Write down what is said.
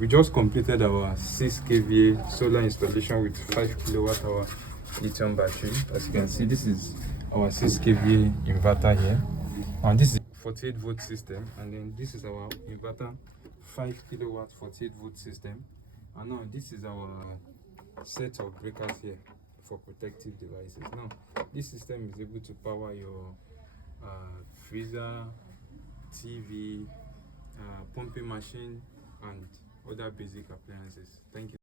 We just completed our 6 kVA solar installation with 5 kilowatt hour lithium battery. As you can see, this is our 6 kVA inverter here, and this is 48 volt system, and then this is our inverter 5 kilowatt 48 volt system, and now this is our set of breakers here for protective devices. Now this system is able to power your freezer, TV, pumping machine, and other basic appliances. Thank you.